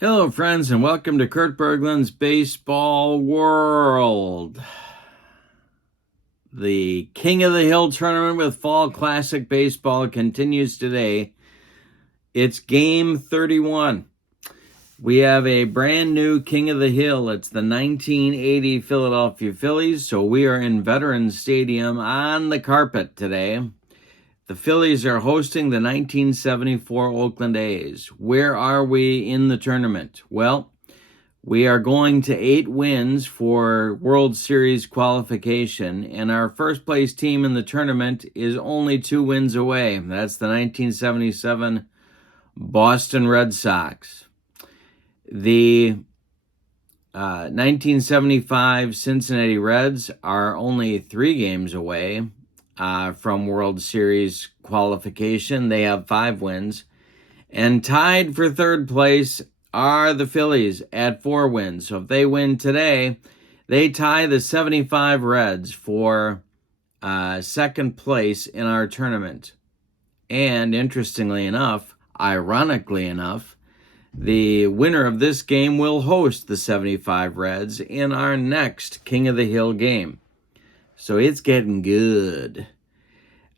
Hello, friends, and welcome to Kurt Berglund's Baseball World. The King of the Hill tournament with Fall Classic Baseball continues today. It's game 31. We have a brand new King of the Hill. It's the 1980 Philadelphia Phillies, so we are in Veterans Stadium on the carpet today. The Phillies are hosting the 1974 Oakland A's. Where are we in the tournament? Well, we are going to 8 wins for World Series qualification, and our first place team in the tournament is only 2 wins away. That's the 1977 Boston Red Sox. The 1975 Cincinnati Reds are only 3 games away from World Series qualification. They have 5 wins. And tied for third place are the Phillies at 4 wins. So if they win today, they tie the 75 Reds for second place in our tournament. And interestingly enough, ironically enough, the winner of this game will host the 75 Reds in our next King of the Hill game. So it's getting good.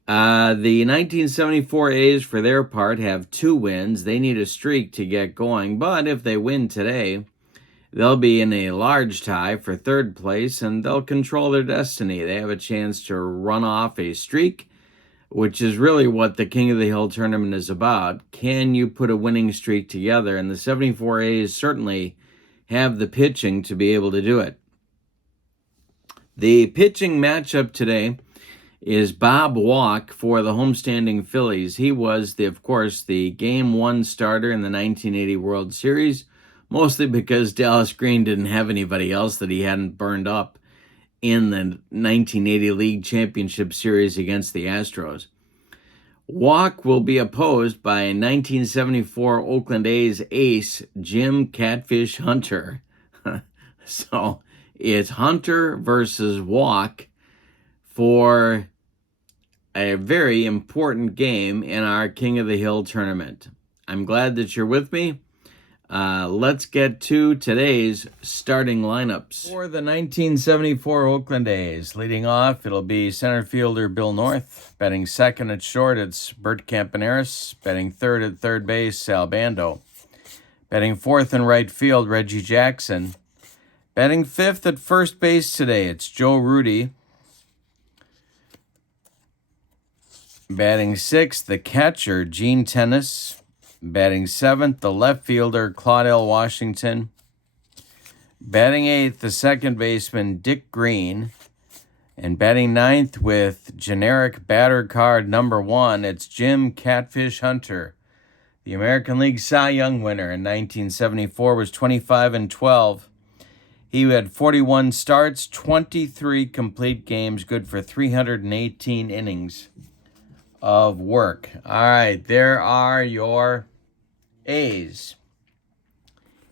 The 1974 A's, for their part, have 2 wins. They need a streak to get going, but if they win today, they'll be in a large tie for third place, and they'll control their destiny. They have a chance to run off a streak, which is really what the King of the Hill tournament is about. Can you put a winning streak together? And the 74 A's certainly have the pitching to be able to do it. The pitching matchup today is Bob Walk for the homestanding Phillies. He was, of course, the Game 1 starter in the 1980 World Series, mostly because Dallas Green didn't have anybody else that he hadn't burned up in the 1980 League Championship Series against the Astros. Walk will be opposed by 1974 Oakland A's ace Jim Catfish Hunter. So it's Hunter versus Walk for a very important game in our King of the Hill tournament. I'm glad that you're with me. Let's get to today's starting lineups. For the 1974 Oakland A's, leading off, it'll be center fielder Bill North. Batting second at short, it's Bert Campaneris. Batting third at third base, Sal Bando. Batting fourth in right field, Reggie Jackson. Batting fifth at first base today, it's Joe Rudy. Batting sixth, the catcher, Gene Tennis. Batting seventh, the left fielder, Claudel Washington. Batting eighth, the second baseman, Dick Green. And batting ninth with generic batter card number 1, it's Jim Catfish Hunter. The American League Cy Young winner in 1974 was 25-12. He had 41 starts, 23 complete games, good for 318 innings of work. All right, there are your A's.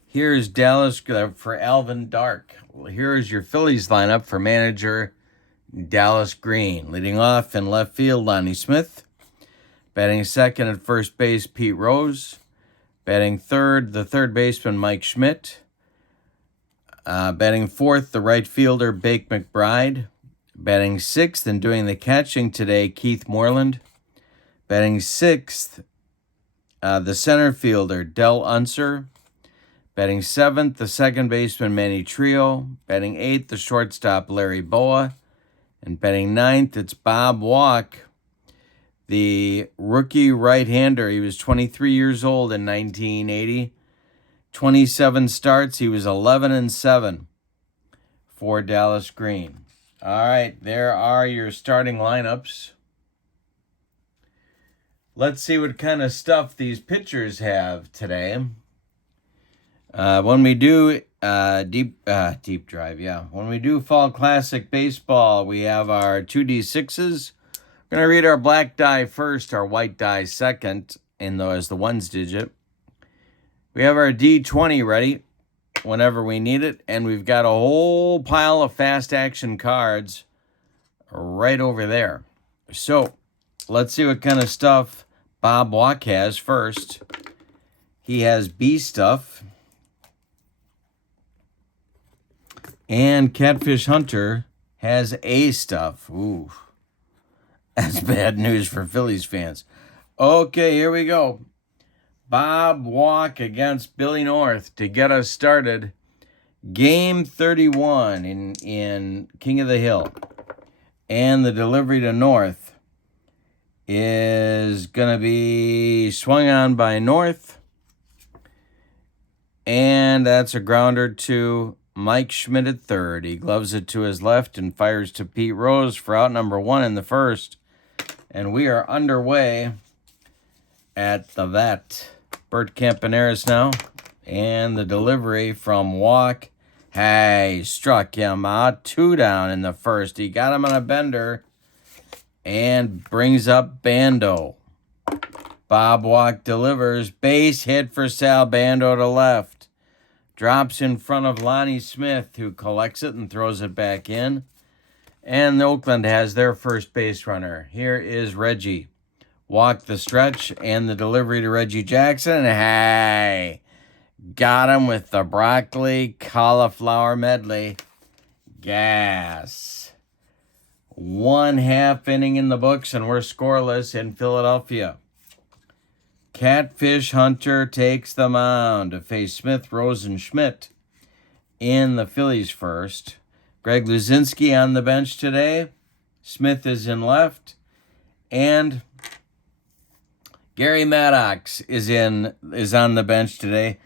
Here's Dallas for Alvin Dark. Here's your Phillies lineup for manager Dallas Green. Leading off in left field, Lonnie Smith. Batting second at first base, Pete Rose. Batting third, the third baseman, Mike Schmidt. Batting fourth, the right fielder, Bake McBride. Batting sixth and doing the catching today, Keith Moreland. Batting sixth, the center fielder, Del Unser. Batting seventh, the second baseman, Manny Trio. Batting eighth, the shortstop, Larry Boa. And batting ninth, it's Bob Walk, the rookie right-hander. He was 23 years old in 1980. 27 starts. He was 11-7 for Dallas Green. All right, there are your starting lineups. Let's see what kind of stuff these pitchers have today. When we do deep drive, when we do Fall Classic Baseball, we have our 2D6s. We're going to read our black die first, our white die second, as the ones digit. We have our D20 ready whenever we need it, and we've got a whole pile of fast action cards right over there. So let's see what kind of stuff Bob Walk has first. He has B stuff. And Catfish Hunter has A stuff. Ooh, that's bad news for Phillies fans. Okay, here we go. Bob Walk against Billy North to get us started. Game 31 in King of the Hill. And the delivery to North is going to be swung on by North. And that's a grounder to Mike Schmidt at third. He gloves it to his left and fires to Pete Rose for out number 1 in the first. And we are underway at the vet. Bert Campaneris now. And the delivery from Walk. Hey, struck him out. 2 down in the first. He got him on a bender and brings up Bando. Bob Walk delivers. Base hit for Sal Bando to left. Drops in front of Lonnie Smith, who collects it and throws it back in. And Oakland has their first base runner. Here is Reggie. Walk the stretch and the delivery to Reggie Jackson. Hey, got him with the broccoli cauliflower medley. Gas. 1/2 inning in the books, and we're scoreless in Philadelphia. Catfish Hunter takes the mound to face Smith, Rose, and Schmidt in the Phillies first. Greg Luzinski on the bench today. Smith is in left. And Gary Maddox is on the bench today.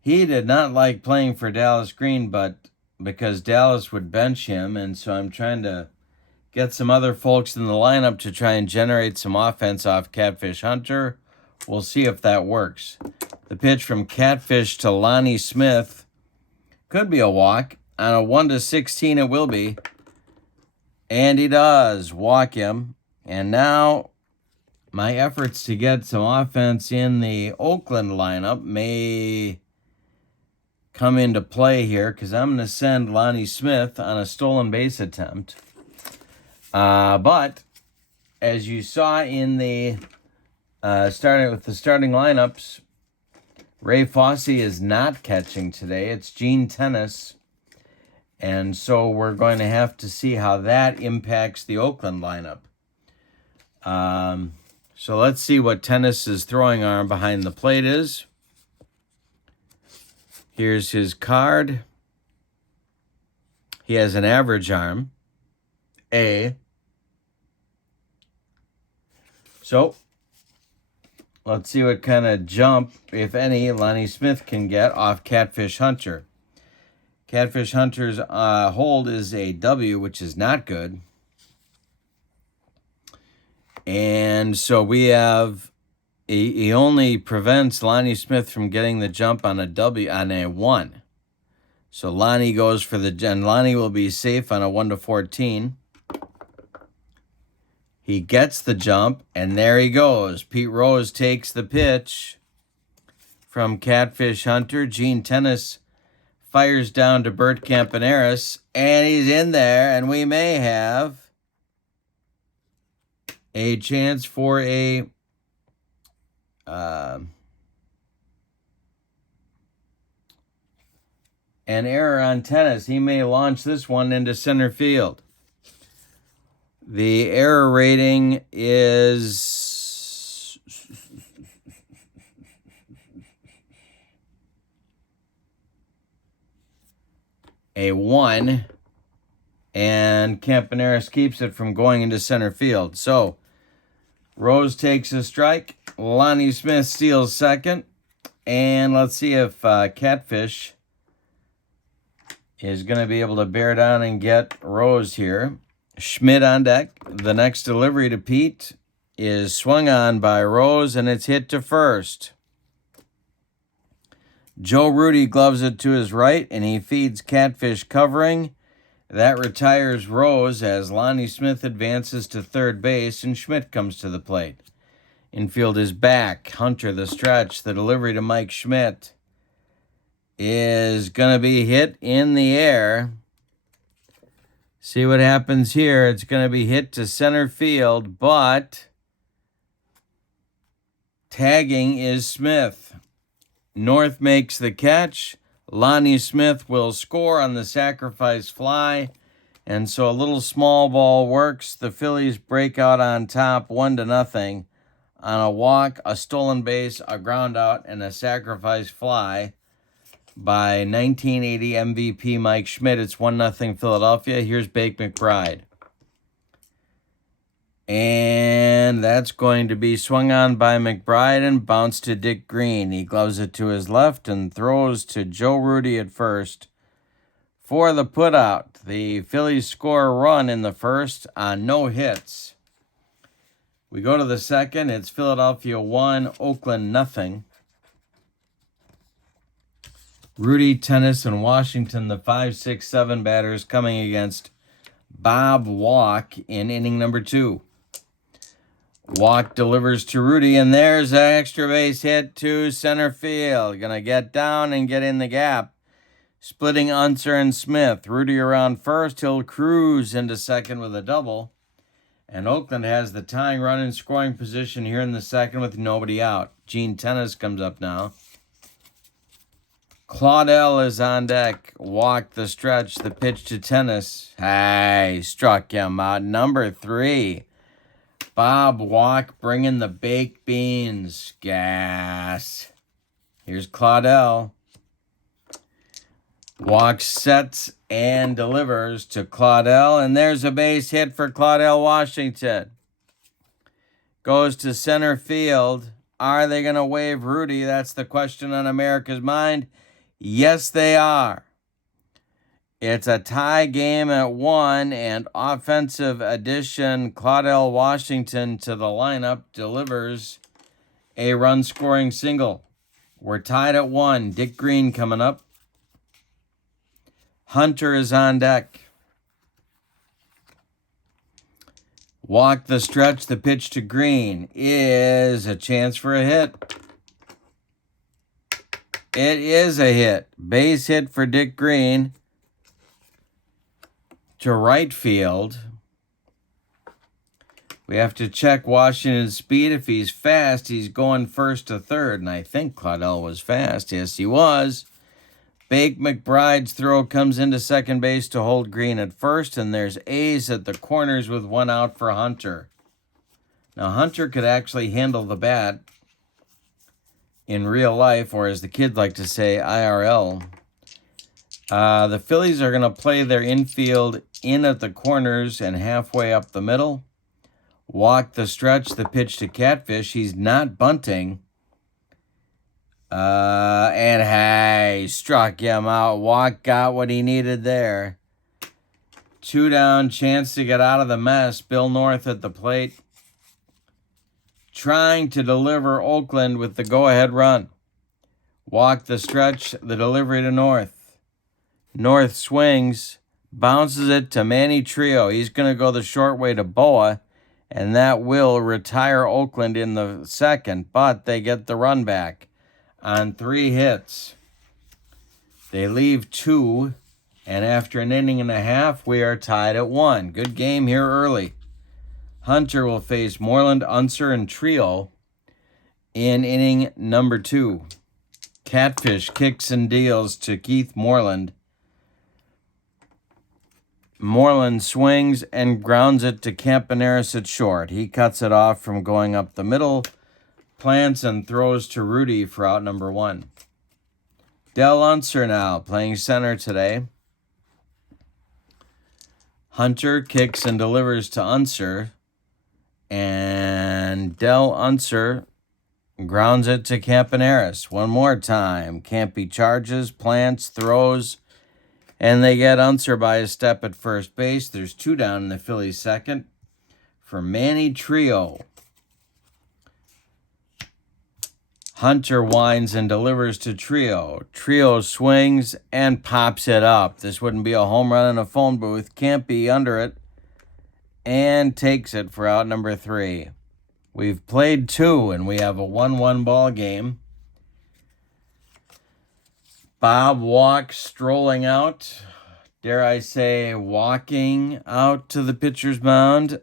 He did not like playing for Dallas Green, but because Dallas would bench him, and so I'm trying to get some other folks in the lineup to try and generate some offense off Catfish Hunter. We'll see if that works. The pitch from Catfish to Lonnie Smith could be a walk. On a 1-16 it will be. And he does walk him. And now my efforts to get some offense in the Oakland lineup may come into play here, because I'm going to send Lonnie Smith on a stolen base attempt. But as you saw in the starting with the starting lineups, Ray Fosse is not catching today. It's Gene Tennis. And so we're going to have to see how that impacts the Oakland lineup. So let's see what Tennis's throwing arm behind the plate is. Here's his card. He has an average arm, A. So let's see what kind of jump, if any, Lonnie Smith can get off Catfish Hunter. Catfish Hunter's hold is a W, which is not good. And so we have, he only prevents Lonnie Smith from getting the jump on a W, on a 1. So Lonnie goes for and Lonnie will be safe on a 1-14. He gets the jump, and there he goes. Pete Rose takes the pitch from Catfish Hunter. Gene Tennis fires down to Bert Campaneris, and he's in there, and we may have a chance for an error on Tennis. He may launch this one into center field. The error rating is a 1, and Campaneris keeps it from going into center field. So Rose takes a strike. Lonnie Smith steals second. And let's see if Catfish is going to be able to bear down and get Rose here. Schmidt on deck. The next delivery to Pete is swung on by Rose, and it's hit to first. Joe Rudy gloves it to his right, and he feeds Catfish covering. That retires Rose as Lonnie Smith advances to third base, and Schmidt comes to the plate. Infield is back. Hunter the stretch. The delivery to Mike Schmidt is going to be hit in the air. See what happens here. It's going to be hit to center field, but tagging is Smith. North makes the catch. Lonnie Smith will score on the sacrifice fly. And so a little small ball works. The Phillies break out on top 1-0 on a walk, a stolen base, a ground out, and a sacrifice fly by 1980 MVP Mike Schmidt. It's 1-0 Philadelphia. Here's Bake McBride. And that's going to be swung on by McBride and bounced to Dick Green. He gloves it to his left and throws to Joe Rudi at first for the putout. The Phillies score a run in the first on no hits. We go to the second. It's Philadelphia 1, Oakland 0. Rudi, Tennis, and Washington, the 5, 6, 7 batters coming against Bob Walk in inning number 2. Walk delivers to Rudi, and there's an extra base hit to center field. Gonna get down and get in the gap. Splitting Unser and Smith. Rudi around first. He'll cruise into second with a double. And Oakland has the tying run in scoring position here in the second with nobody out. Gene Tennis comes up now. Claudel is on deck. Walk the stretch. The pitch to Tennis. Hey, struck him out. Number 3. Bob Walk bringing the baked beans. Gas. Here's Claudel. Walk sets and delivers to Claudel, and there's a base hit for Claudel Washington. Goes to center field. Are they going to waive Rudi? That's the question on America's mind. Yes, they are. It's a tie game at 1, and offensive addition Claudel Washington to the lineup delivers a run-scoring single. We're tied at 1. Dick Green coming up. Hunter is on deck. Walk the stretch. The pitch to Green is a chance for a hit. It is a hit. Base hit for Dick Green to right field. We have to check Washington's speed. If he's fast, he's going first to third. And I think Claudel was fast. Yes, he was. Bake McBride's throw comes into second base to hold Green at first, and there's A's at the corners with 1 out for Hunter. Now, Hunter could actually handle the bat in real life, or as the kids like to say, IRL. The Phillies are going to play their infield in at the corners and halfway up the middle. Walk the stretch, the pitch to Catfish. He's not bunting. And hey, struck him out. Walk got what he needed there. 2 down, chance to get out of the mess. Bill North at the plate, trying to deliver Oakland with the go-ahead run. Walk the stretch, the delivery to North. North swings, bounces it to Manny Trio. He's going to go the short way to Boa, and that will retire Oakland in the second, but they get the run back on 3 hits. They leave 2, and after an inning and a half, we are tied at 1. Good game here early. Hunter will face Moreland, Unser, and Trio in inning number 2. Catfish kicks and deals to Keith Moreland. Moreland swings and grounds it to Campaneris at short. He cuts it off from going up the middle, plants and throws to Rudi for out number 1. Del Unser now playing center today. Hunter kicks and delivers to Unser, and Del Unser grounds it to Campaneris. One more time. Campy charges, plants, throws, and they get Unser by a step at first base. There's 2 down in the Phillies second for Manny Trio. Hunter winds and delivers to Trio. Trio swings and pops it up. This wouldn't be a home run in a phone booth. Campy under it and takes it for out number 3. We've played 2, and we have a 1-1 ball game. Bob Walk strolling out. Dare I say, walking out to the pitcher's mound.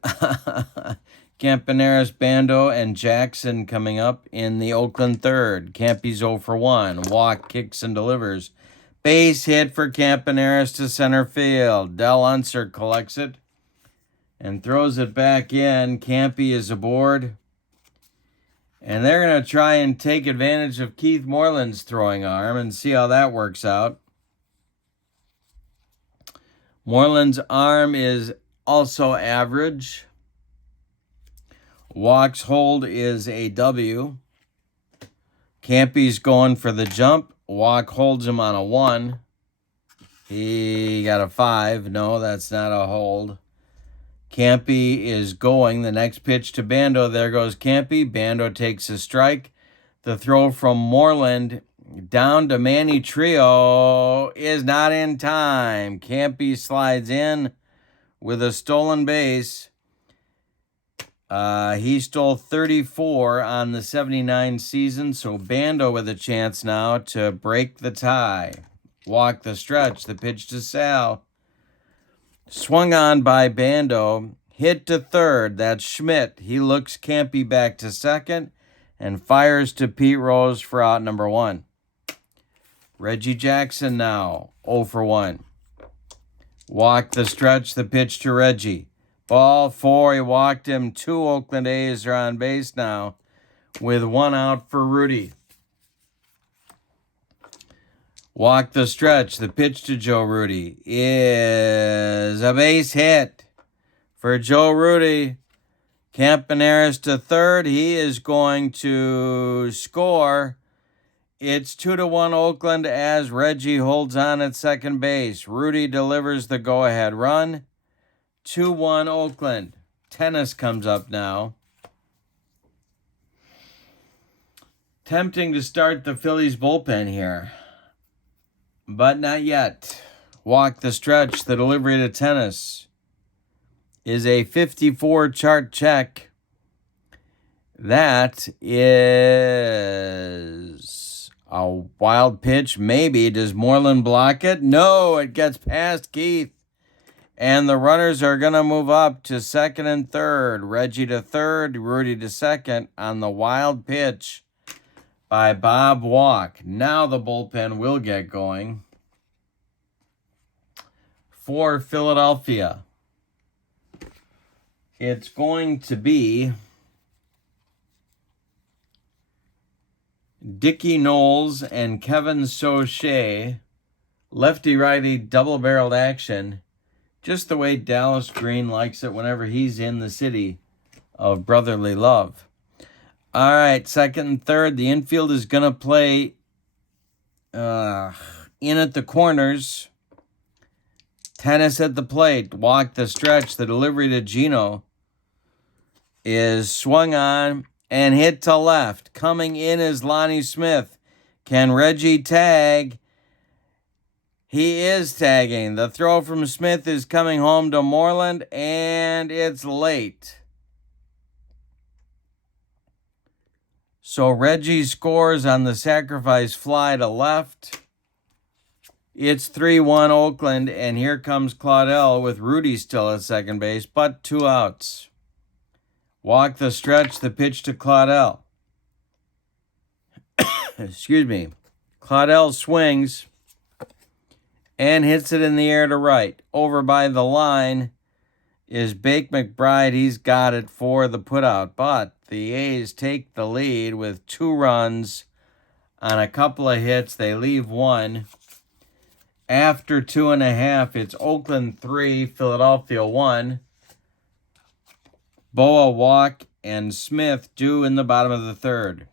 Campaneris, Bando, and Jackson coming up in the Oakland third. Campy's 0 for 1. Walk kicks and delivers. Base hit for Campaneris to center field. Del Unser collects it and throws it back in. Campy is aboard. And they're going to try and take advantage of Keith Moreland's throwing arm and see how that works out. Moreland's arm is also average. Walk's hold is a W. Campy's going for the jump. Walk holds him on a 1. He got a 5. No, that's not a hold. Campy is going. The next pitch to Bando. There goes Campy. Bando takes a strike. The throw from Moreland down to Manny Trio is not in time. Campy slides in with a stolen base. He stole 34 on the 79 season, so Bando with a chance now to break the tie. Walk the stretch. The pitch to Sal. Swung on by Bando. Hit to third. That's Schmidt. He looks Campy back to second and fires to Pete Rose for out number 1. Reggie Jackson now 0 for 1. Walk the stretch. The pitch to Reggie. Ball 4. He walked him. 2 Oakland A's are on base now with 1 out for Rudy. Walk the stretch. The pitch to Joe Rudy is a base hit for Joe Rudy. Campaneris to third. He is going to score. It's 2-1 Oakland as Reggie holds on at second base. Rudy delivers the go-ahead run. 2-1 Oakland. Tennis comes up now. Tempting to start the Phillies bullpen here, but not yet. Walk the stretch. The delivery to Tennis is a 54 chart check. That is a wild pitch. Maybe. Does Moreland block it? No, it gets past Keith. And the runners are going to move up to second and third. Reggie to third, Rudy to second on the wild pitch by Bob Walk. Now the bullpen will get going. For Philadelphia, it's going to be Dickie Knowles and Kevin Soche. Lefty-righty double-barreled action. Just the way Dallas Green likes it whenever he's in the city of brotherly love. All right, second and third. The infield is going to play in at the corners. Tennis at the plate. Walk the stretch. The delivery to Gino is swung on and hit to left. Coming in is Lonnie Smith. Can Reggie tag? He is tagging. The throw from Smith is coming home to Moreland, and it's late. So Reggie scores on the sacrifice fly to left. It's 3-1 Oakland, and here comes Claudel with Rudy still at second base, but 2 outs. Walk the stretch, the pitch to Claudel. Excuse me. Claudel swings and hits it in the air to right. Over by the line is Bake McBride. He's got it for the putout, but the A's take the lead with 2 runs on a couple of hits. They leave 1. After 2.5, it's Oakland 3, Philadelphia 1. Boa, Walk, and Smith due in the bottom of the third.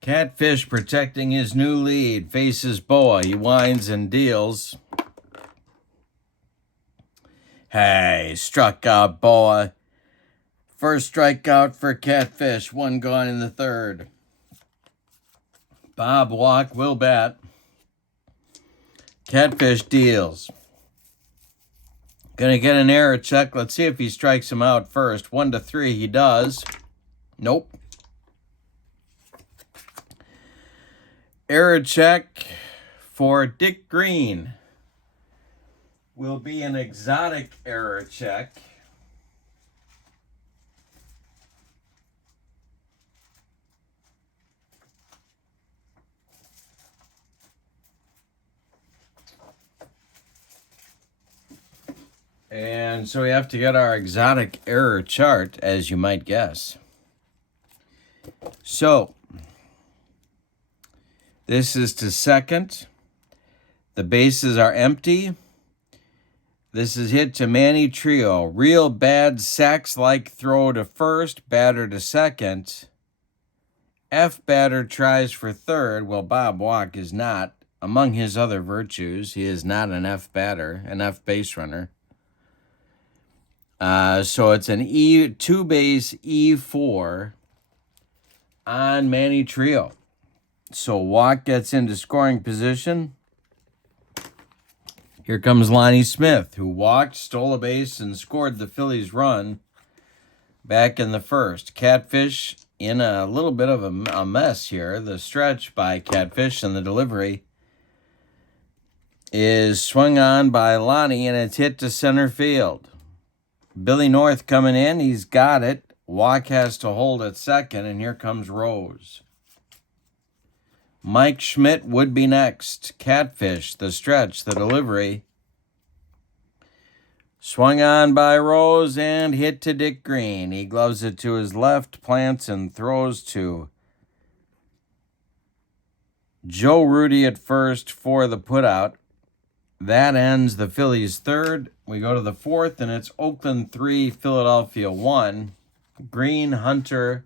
Catfish protecting his new lead. Faces Boa. He winds and deals. Hey, struck out Boa. First strikeout for Catfish. 1 gone in the third. Bob Walk will bat. Catfish deals. Gonna get an error check. Let's see if he strikes him out first. 1-3, he does. Nope. Error check for Dick Green will be an exotic error check. And so we have to get our exotic error chart, as you might guess. So, this is to second. The bases are empty. This is hit to Manny Trio. Real bad sax-like throw to first, batter to second. F batter tries for third. Well, Bob Walk is not. Among his other virtues, he is not an F batter, an F base runner. So it's an two-base E4 on Manny Trio. So Walk gets into scoring position. Here comes Lonnie Smith, who walked, stole a base, and scored the Phillies' run back in the first. Catfish in a little bit of a mess here. The stretch by Catfish and the delivery is swung on by Lonnie, and it's hit to center field. Billy North coming in. He's got it. Walk has to hold at second, and here comes Rose. Mike Schmidt would be next. Catfish, the stretch, the delivery. Swung on by Rose and hit to Dick Green. He gloves it to his left, plants and throws to Joe Rudy at first for the putout. That ends the Phillies' third. We go to the fourth, and it's Oakland 3, Philadelphia 1. Green, Hunter,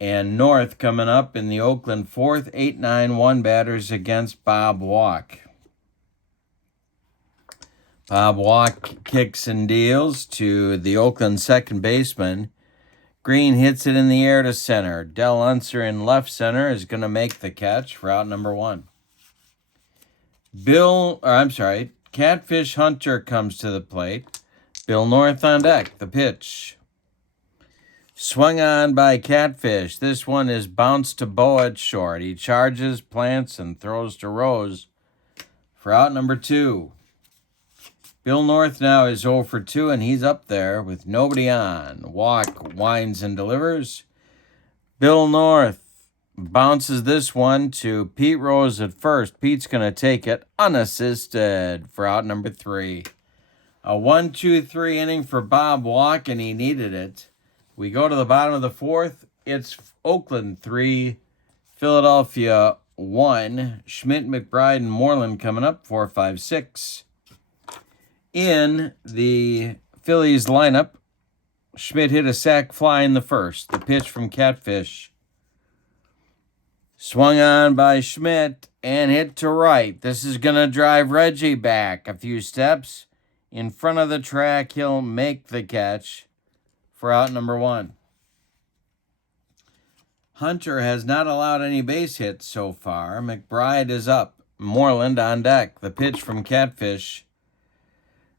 and North coming up in the Oakland fourth. 8-9-1 batters against Bob Walk. Bob Walk kicks and deals to the Oakland second baseman. Green hits it in the air to center. Del Unser in left center is going to make the catch for out number one. Catfish Hunter comes to the plate. Bill North on deck. The pitch. Swung on by Catfish. This one is bounced to Bo at short. He charges, plants, and throws to Rose for out number two. Bill North now is 0 for 2, and he's up there with nobody on. Walk winds and delivers. Bill North bounces this one to Pete Rose at first. Pete's going to take it unassisted for out number 3. A 1-2-3 inning for Bob Walk, and he needed it. We go to the bottom of the fourth. It's Oakland 3, Philadelphia 1. Schmidt, McBride, and Moreland coming up 4, 5, 6. In the Phillies lineup, Schmidt hit a sac fly in the first. The pitch from Catfish. Swung on by Schmidt and hit to right. This is going to drive Reggie back a few steps. In front of the track, he'll make the catch for out number 1. Hunter has not allowed any base hits so far. McBride is up. Moreland on deck. The pitch from Catfish.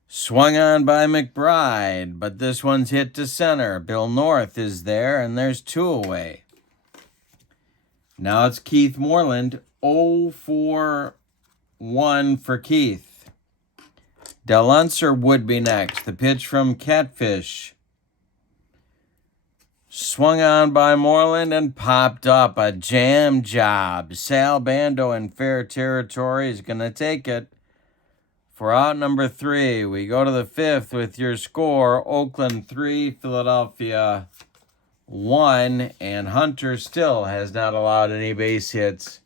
Swung on by McBride, but this one's hit to center. Bill North is there, and there's 2 away. Now it's Keith Moreland. 0 for 1 for Keith. Del Unser would be next. The pitch from Catfish. Swung on by Moreland and popped up. A jam job. Sal Bando in fair territory is going to take it for out number 3. We go to the 5th with your score. Oakland 3, Philadelphia 1. And Hunter still has not allowed any base hits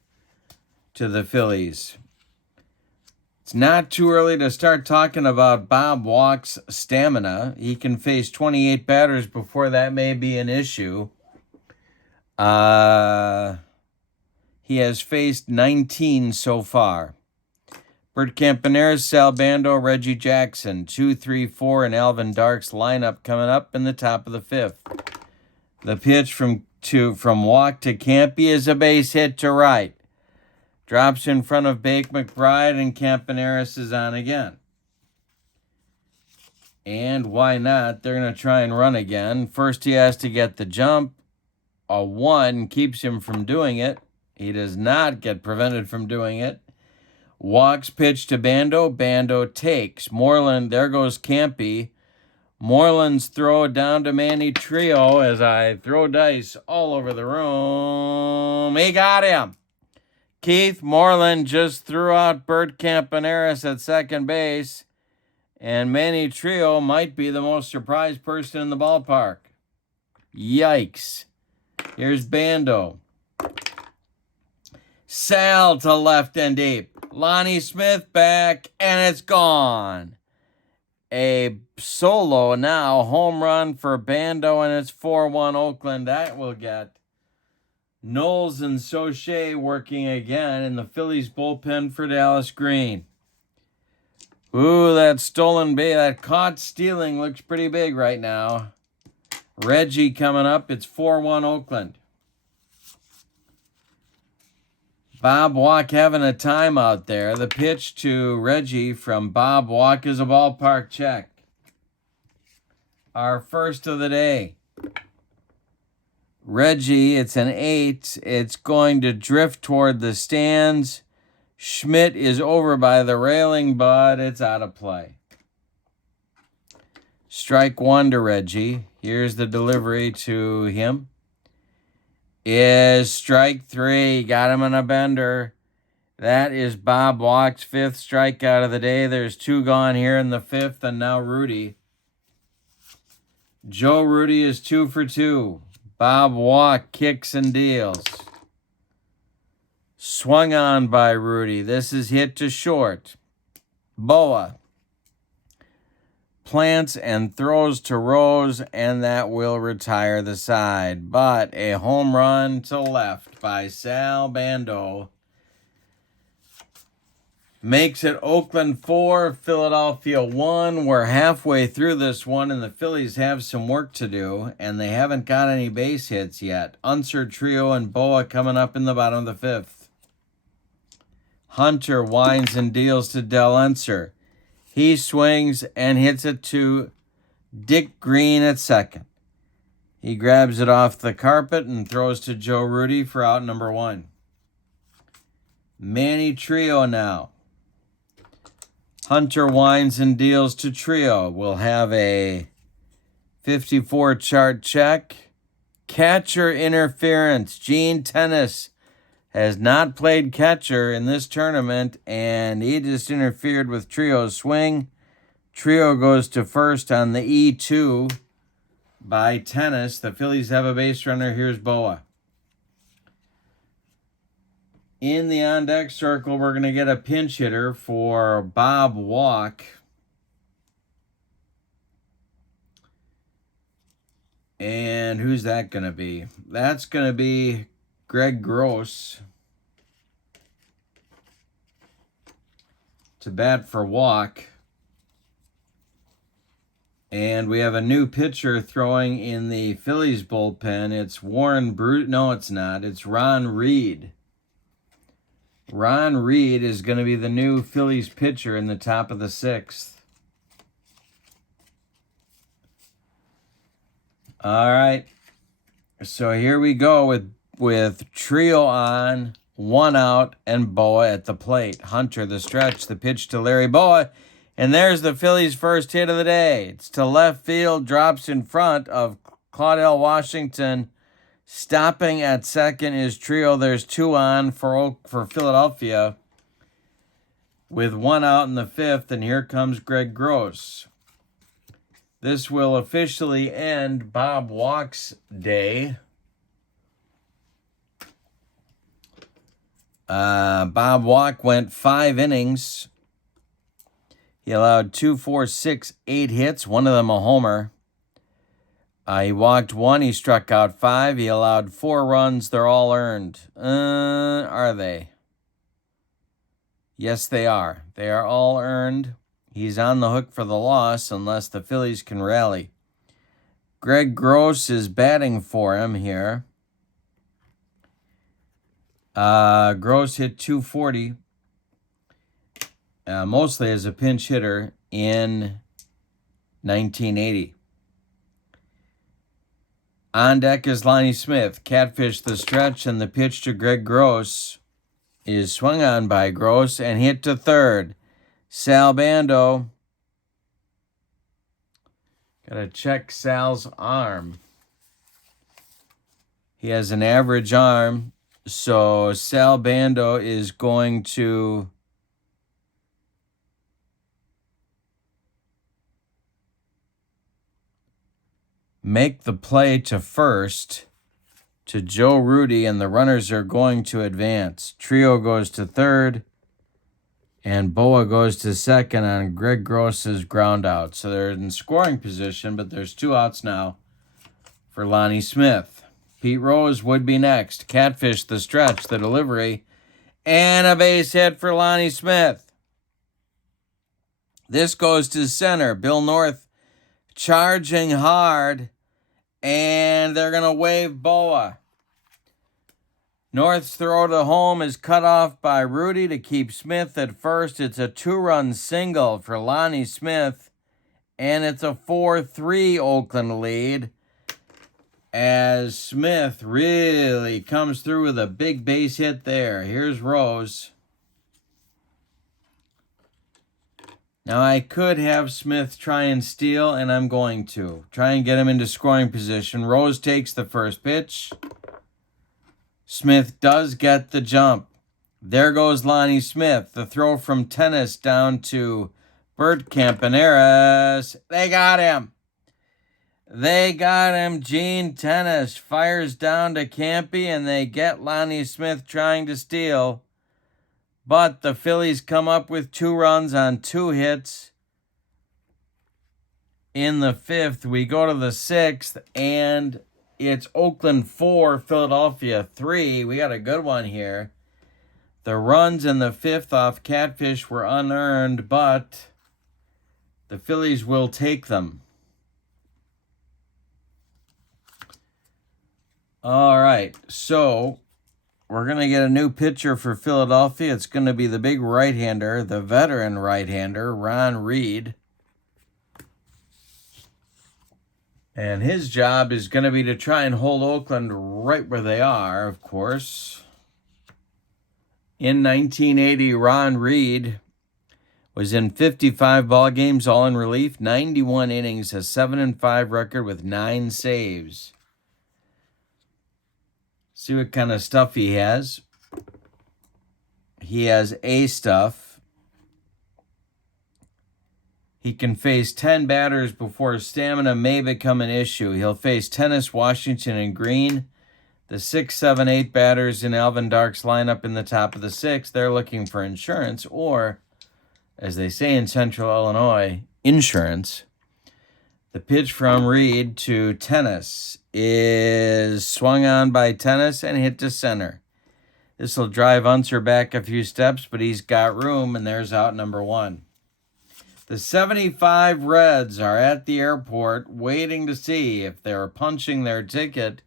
to the Phillies. It's not too early to start talking about Bob Walk's stamina. He can face 28 batters before that may be an issue. He has faced 19 so far. Bert Campaneris, Sal Bando, Reggie Jackson, 2, 3, 4, and Alvin Dark's lineup coming up in the top of the 5th. The pitch from Walk to Campy is a base hit to right. Drops in front of Bake McBride, and Campaneris is on again. And why not? They're going to try and run again. First he has to get the jump. A 1 keeps him from doing it. He does not get prevented from doing it. Walks pitch to Bando. Bando takes. Moreland, there goes Campy. Moreland's throw down to Manny Trio as I throw dice all over the room. He got him. Keith Moreland just threw out Bert Campaneris at second base. And Manny Trio might be the most surprised person in the ballpark. Yikes. Here's Bando. Sal to left and deep. Lonnie Smith back, and it's gone. A solo now, home run for Bando, and it's 4-1 Oakland. That will get Knowles and Soche working again in the Phillies bullpen for Dallas Green. Ooh, that stolen base, that caught stealing looks pretty big right now. Reggie coming up. It's 4-1 Oakland. Bob Walk having a time out there. The pitch to Reggie from Bob Walk is a ballpark check. Our first of the day. Reggie, it's an 8. It's going to drift toward the stands. Schmidt is over by the railing, but it's out of play. Strike 1 to Reggie. Here's the delivery to him. Is strike 3. Got him in a bender. That is Bob Walk's 5th strikeout of the day. There's 2 gone here in the 5th, and now Rudy. Joe Rudy is 2 for 2. Bob Walk kicks and deals. Swung on by Rudy. This is hit to short. Boa plants and throws to Rose, and that will retire the side. But a home run to left by Sal Bando makes it Oakland 4, Philadelphia 1. We're halfway through this one, and the Phillies have some work to do, and they haven't got any base hits yet. Unser, Trio, and Boa coming up in the bottom of the 5th. Hunter winds and deals to Del Unser. He swings and hits it to Dick Green at second. He grabs it off the carpet and throws to Joe Rudy for out number 1. Manny Trio now. Hunter winds and deals to Trio. We'll have a 54 chart check. Catcher interference. Gene Tennis has not played catcher in this tournament, and he just interfered with Trio's swing. Trio goes to first on the E2 by Tennis. The Phillies have a base runner. Here's Boa. In the on-deck circle, we're going to get a pinch hitter for Bob Walk. And who's that going to be? That's going to be Greg Gross to bat for Walk. And we have a new pitcher throwing in the Phillies bullpen. It's Warren Bruce. No, it's not. It's Ron Reed. Ron Reed is going to be the new Phillies pitcher in the top of the 6th. All right. So here we go with Trio on, 1 out, and Boa at the plate. Hunter, the stretch, the pitch to Larry Boa. And there's the Phillies' first hit of the day. It's to left field, drops in front of Claudell Washington. Stopping at second is Trio. There's 2 on for Philadelphia with 1 out in the 5th, and here comes Greg Gross. This will officially end Bob Walk's day. Bob Walk went 5 innings. He allowed 2, 4, 6, 8 hits, one of them a homer. He walked 1. He struck out 5. He allowed 4 runs. They're all earned. Are they? Yes, they are. They are all earned. He's on the hook for the loss unless the Phillies can rally. Greg Gross is batting for him here. Gross hit .240, mostly as a pinch hitter in 1980. On deck is Lonnie Smith. Catfish the stretch, and the pitch to Greg Gross is swung on by Gross and hit to third. Sal Bando. Gotta check Sal's arm. He has an average arm, so Sal Bando is going to make the play to first to Joe Rudy, and the runners are going to advance. Trio goes to third, and Boa goes to second on Greg Gross's ground out. So they're in scoring position, but there's 2 outs now for Lonnie Smith. Pete Rose would be next. Catfish the stretch, the delivery, and a base hit for Lonnie Smith. This goes to center. Bill North charging hard, and they're going to wave Boa. North's throw to home is cut off by Rudy to keep Smith at first. It's a 2-run single for Lonnie Smith, and it's a 4-3 Oakland lead as Smith really comes through with a big base hit there. Here's Rose. Now, I could have Smith try and steal, and I'm going to. Try and get him into scoring position. Rose takes the first pitch. Smith does get the jump. There goes Lonnie Smith. The throw from Tennis down to Bert Campaneris. They got him. They got him. Gene Tennis fires down to Campy, and they get Lonnie Smith trying to steal. But the Phillies come up with 2 runs on 2 hits. In the 5th, we go to the 6th, and it's Oakland 4, Philadelphia 3. We got a good one here. The runs in the 5th off Catfish were unearned, but the Phillies will take them. All right, so we're going to get a new pitcher for Philadelphia. It's going to be the big right-hander, the veteran right-hander, Ron Reed. And his job is going to be to try and hold Oakland right where they are, of course. In 1980, Ron Reed was in 55 ball games, all in relief, 91 innings, a 7-5 record with 9 saves. See what kind of stuff he has. He has A stuff. He can face 10 batters before stamina may become an issue. He'll face Tennis, Washington, and Green. The 6, 7, 8 batters in Alvin Dark's lineup in the top of the 6th, they're looking for insurance, or, as they say in Central Illinois, insurance. The pitch from Reed to Tennis is swung on by Tennis and hit to center. This will drive Unser back a few steps, but he's got room, and there's out number 1. The 75 Reds are at the airport waiting to see if they're punching their ticket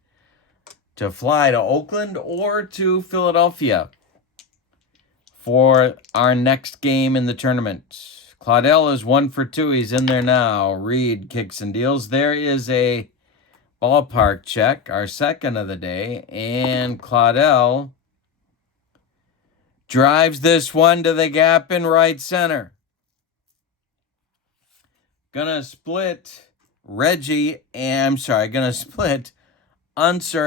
to fly to Oakland or to Philadelphia for our next game in the tournament. Claudel is 1 for 2. He's in there now. Reed kicks and deals. There is a ballpark check, our second of the day, and Claudel drives this one to the gap in right center. Gonna split Unser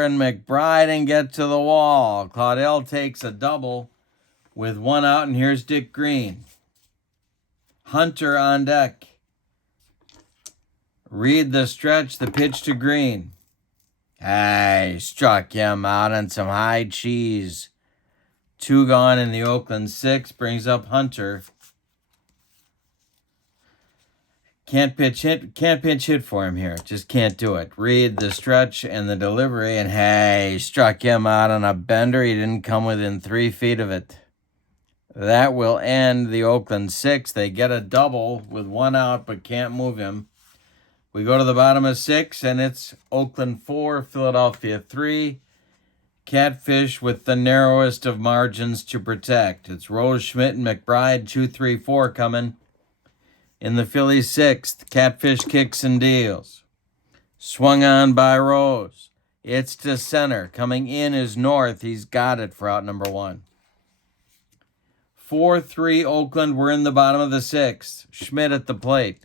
and McBride and get to the wall. Claudel takes a double with 1 out, and here's Dick Green. Hunter on deck. Read the stretch, the pitch to Green. Hey, struck him out on some high cheese. 2 gone in the Oakland 6, brings up Hunter. Can't pinch hit for him here. Just can't do it. Read the stretch and the delivery, and hey, struck him out on a bender. He didn't come within 3 feet of it. That will end the Oakland 6. They get a double with 1 out, but can't move him. We go to the bottom of 6, and it's Oakland 4, Philadelphia 3. Catfish with the narrowest of margins to protect. It's Rose, Schmidt, and McBride, 2, 3, 4 coming. In the Phillies 6th, Catfish kicks and deals. Swung on by Rose. It's to center. Coming in is North. He's got it for out number 1. 4-3 Oakland. We're in the bottom of the 6th. Schmidt at the plate.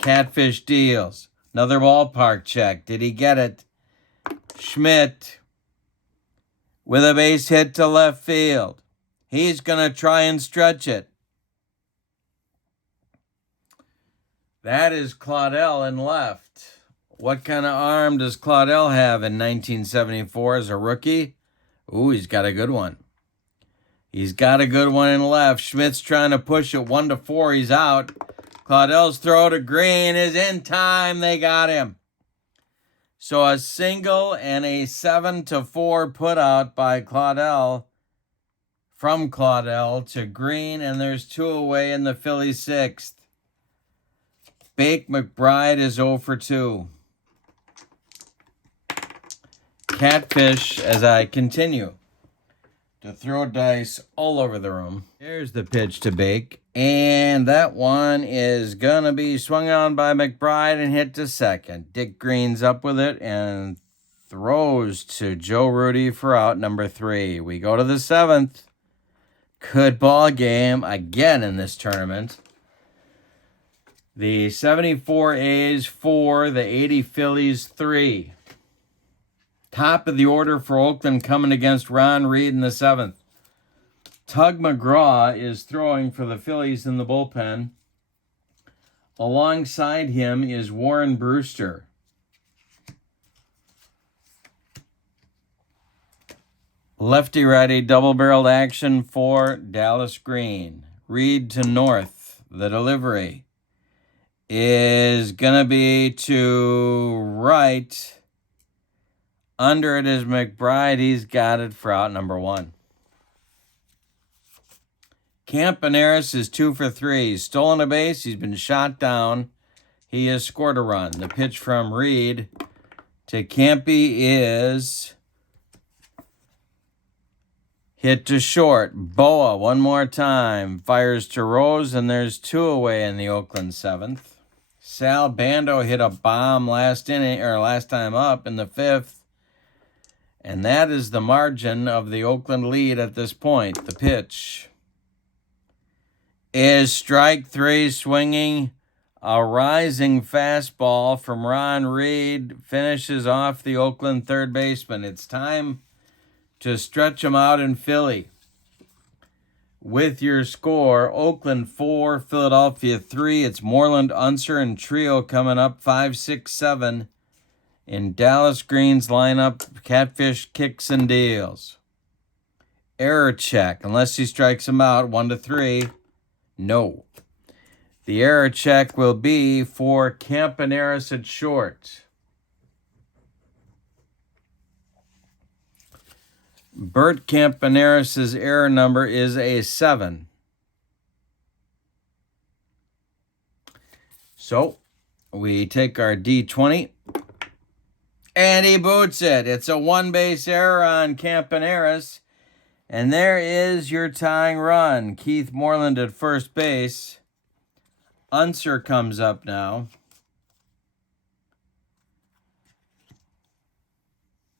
Catfish deals. Another ballpark check. Did he get it? Schmidt with a base hit to left field. He's going to try and stretch it. That is Claudel in left. What kind of arm does Claudel have in 1974 as a rookie? Ooh, he's got a good one. He's got a good one in left. Schmidt's trying to push it 1-4. He's out. Claudel's throw to Green is in time. They got him. So a single and a 7-4 put out by Claudel. From Claudel to Green, and there's 2 away in the Phillies' 6th. Bake McBride is 0 for 2. Catfish as I continue to throw dice all over the room. Here's the pitch to Bake, and that one is going to be swung on by McBride and hit to second. Dick Green's up with it and throws to Joe Rudy for out number 3. We go to the 7th. Good ball game again in this tournament. The 74 A's 4, the 80 Phillies 3. Top of the order for Oakland coming against Ron Reed in the 7th. Tug McGraw is throwing for the Phillies in the bullpen. Alongside him is Warren Brewster. Lefty-righty double-barreled action for Dallas Green. Reed to North. The delivery is going to be to right. Under it is McBride. He's got it for out number 1. Campaneris is 2 for 3. He's stolen a base. He's been shot down. He has scored a run. The pitch from Reed to Campy is hit to short. Boa one more time. Fires to Rose, and there's 2 away in the Oakland 7th. Sal Bando hit a bomb last time up in the 5th. And that is the margin of the Oakland lead at this point. The pitch is strike 3, swinging a rising fastball from Ron Reed. Finishes off the Oakland third baseman. It's time to stretch him out in Philly. With your score, Oakland 4, Philadelphia 3. It's Moreland, Unser, and Trio coming up 5, 6, 7. In Dallas Green's lineup, Catfish kicks and deals. Error check, unless he strikes him out, 1-3. No. The error check will be for Campaneris at short. Bert Campaneris' error number is a 7. So, we take our D20. And he boots it. It's a 1-base error on Campaneris. And there is your tying run. Keith Moreland at first base. Unser comes up now.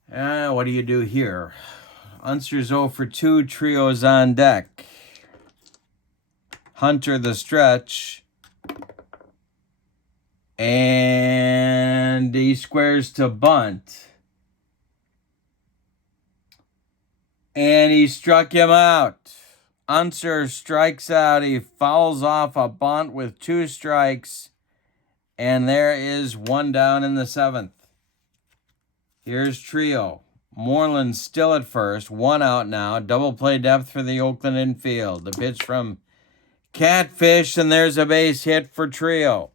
What do you do here? Unser's 0 for 2. Trio's on deck. Hunter the stretch. And he squares to bunt. And he struck him out. Unser strikes out. He fouls off a bunt with 2 strikes. And there is 1 down in the 7th. Here's Trio. Moreland still at first. 1 out now. Double play depth for the Oakland infield. The pitch from Catfish, and there's a base hit for Trio.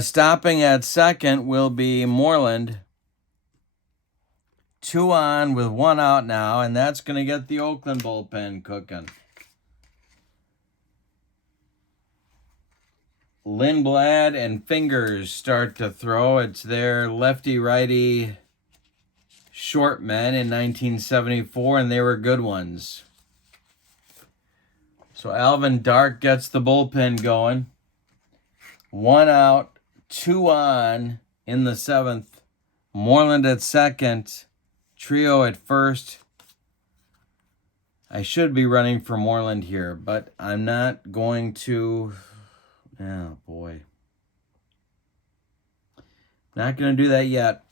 Stopping at second will be Moreland. 2 on with 1 out now, and that's going to get the Oakland bullpen cooking. Lindblad and Fingers start to throw. It's their lefty-righty short men in 1974, and they were good ones. So Alvin Dark gets the bullpen going. 1 out, 2 on in the 7th. Moreland at second. Trio at first. I should be running for Moreland here, but I'm not going to. Oh, boy. Not going to do that yet.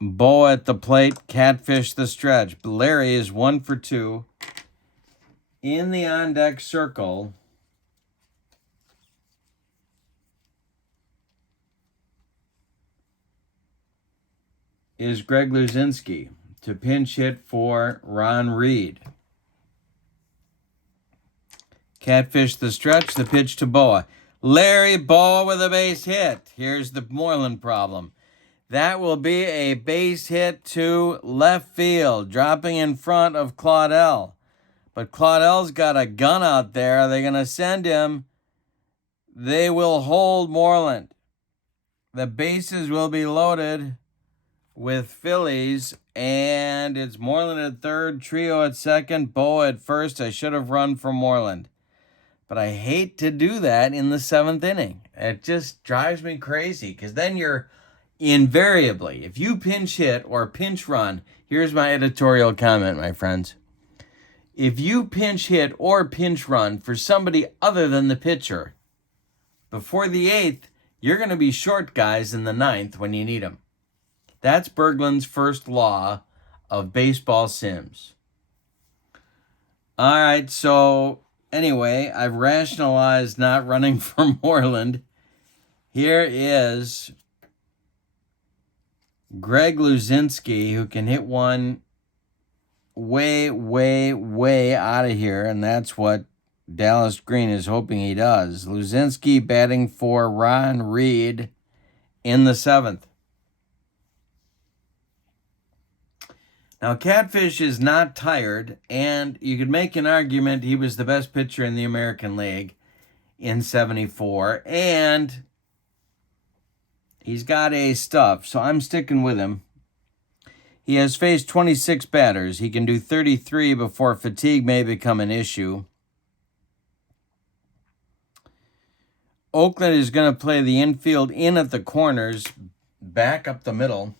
Bo at the plate. Catfish the stretch. Larry is 1 for 2. In the on-deck circle is Greg Luzinski to pinch hit for Ron Reed. Catfish the stretch, the pitch to Boa. Larry Boa with a base hit. Here's the Moreland problem. That will be a base hit to left field, dropping in front of Claudel. But Claudel's got a gun out there. They're going to send him. They will hold Moreland. The bases will be loaded with Phillies, and it's Moreland at third, Trio at second, Boa at first. I should have run for Moreland. But I hate to do that in the 7th inning. It just drives me crazy because then you're invariably, if you pinch hit or pinch run, here's my editorial comment, my friends. If you pinch hit or pinch run for somebody other than the pitcher, before the 8th, you're going to be short guys in the 9th when you need them. That's Berglund's first law of baseball sims. All right, so anyway, I've rationalized not running for Moreland. Here is Greg Luzinski, who can hit one way, way, way out of here, and that's what Dallas Green is hoping he does. Luzinski batting for Ron Reed in the 7th. Now, Catfish is not tired, and you could make an argument he was the best pitcher in the American League in 74, and he's got A stuff, so I'm sticking with him. He has faced 26 batters. He can do 33 before fatigue may become an issue. Oakland is going to play the infield in at the corners, back up the middle.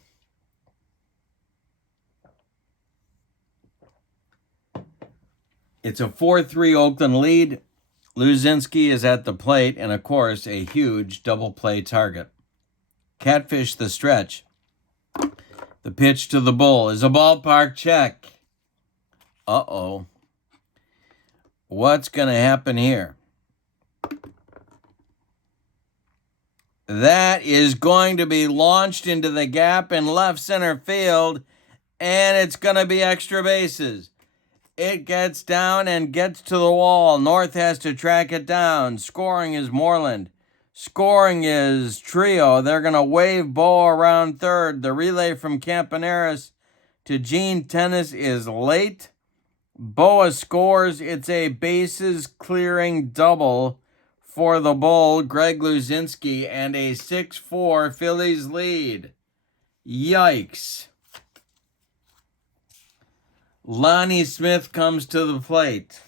It's a 4-3 Oakland lead. Luzinski is at the plate, and of course, a huge double play target. Catfish the stretch. The pitch to the bull is a ballpark check. Uh-oh. What's going to happen here? That is going to be launched into the gap in left center field, and it's going to be extra bases. It gets down and gets to the wall. North has to track it down. Scoring is Moreland. Scoring is Trio. They're going to wave Boa around third. The relay from Campaneris to Gene Tennis is late. Boa scores. It's a bases clearing double for the Bull, Greg Luzinski, and a 6-4 Phillies lead. Yikes. Lonnie Smith comes to the plate.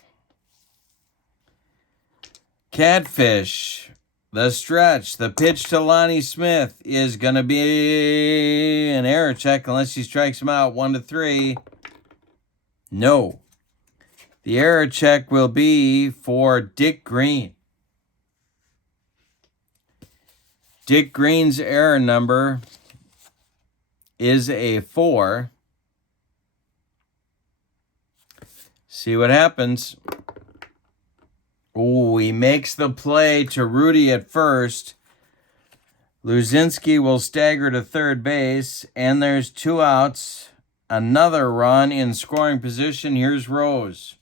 Catfish, the stretch, the pitch to Lonnie Smith is going to be an error check unless he strikes him out 1-3. No. The error check will be for Dick Green. Dick Green's error number is a 4. See what happens. Ooh, he makes the play to Rudy at first. Luzinski will stagger to third base, and there's 2 outs. Another run in scoring position. Here's Rose.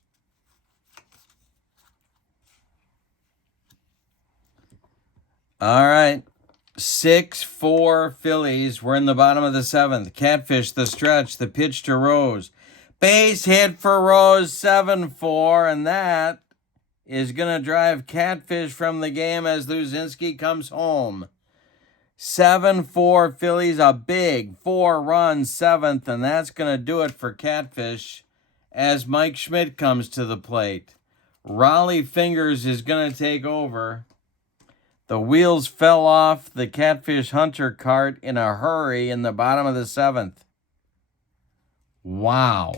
All right. 6-4 Phillies. We're in the bottom of the 7th. Catfish, the stretch, the pitch to Rose. Base hit for Rose, 7-4, and that is going to drive Catfish from the game as Luzinski comes home. 7-4 Phillies, a big 4-run 7th, and that's going to do it for Catfish as Mike Schmidt comes to the plate. Raleigh Fingers is going to take over. The wheels fell off the Catfish Hunter cart in a hurry in the bottom of the 7th. Wow.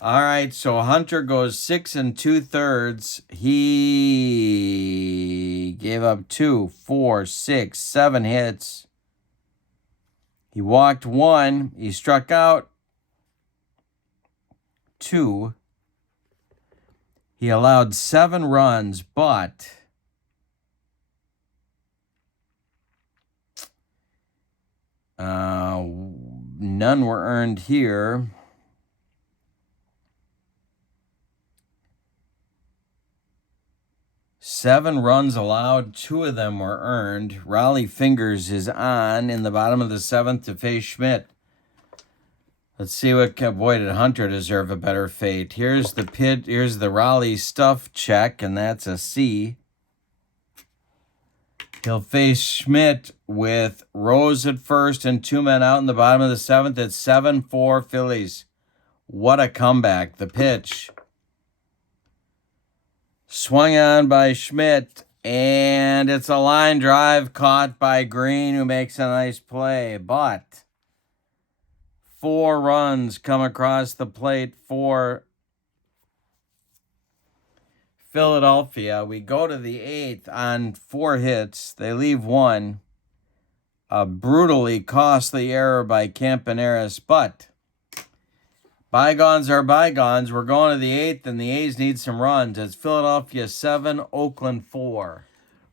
All right, so Hunter goes 6 2/3. He gave up 2, 4, 6, 7 hits. He walked 1. He struck out 2. He allowed 7 runs, but None were earned here. Seven runs allowed. 2 of them were earned. Raleigh Fingers is on in the bottom of the 7th to face Schmidt. Let's see what boy did Hunter deserve a better fate. Here's the pit. Here's the Raleigh stuff check, and that's a C. He'll face Schmidt with Rose at first and 2 men out in the bottom of the 7th. It's 7-4 Phillies. What a comeback. The pitch. Swung on by Schmidt, and it's a line drive caught by Green, who makes a nice play. But 4 runs come across the plate for Philadelphia. We go to the 8th on 4 hits. They leave 1. A brutally costly error by Campaneris, but bygones are bygones. We're going to the 8th, and the A's need some runs. It's Philadelphia 7, Oakland 4.